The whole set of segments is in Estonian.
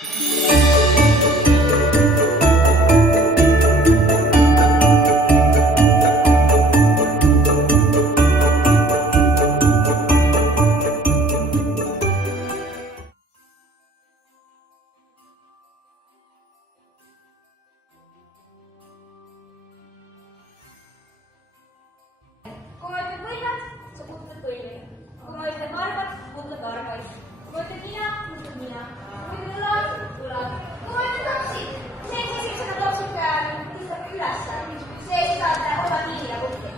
Kui ma ütlen võivad, sa mõtled võivaid. Kui ma ütlen vargad, mõtled vargaid. Kui ma ütlen mina, mõtled mina. Kui ma ütlen õlad, õlad. Kui ma ütlen lapsid, see esimesena lapsud tõstab üles. See saad oma niimi ja võtti.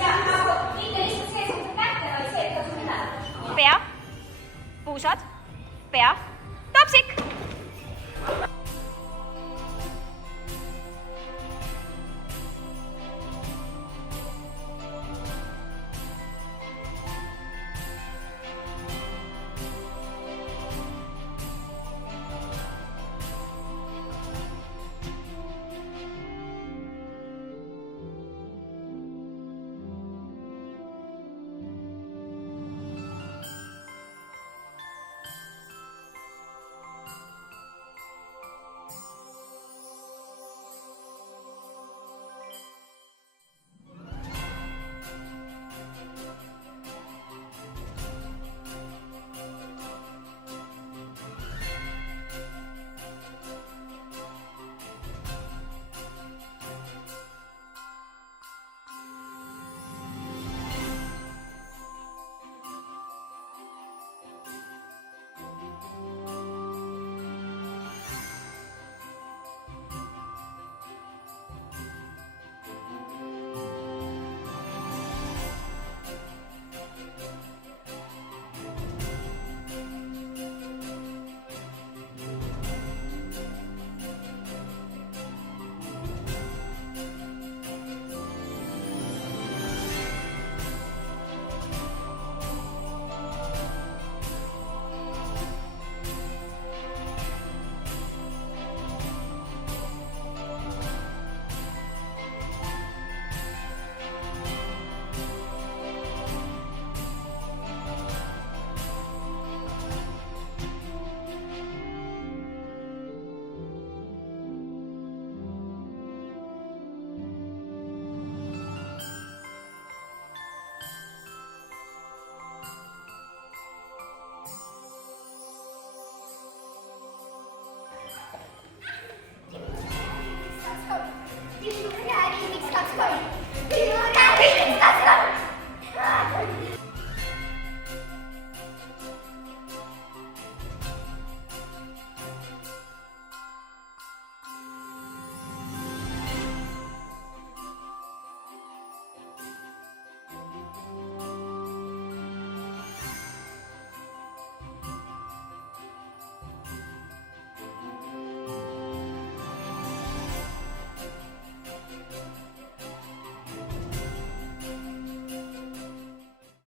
Ja nagu mitte lihtsalt see, et sa kätte, vaid see, et ta sul üle. Pea, puusad, pea, topsik.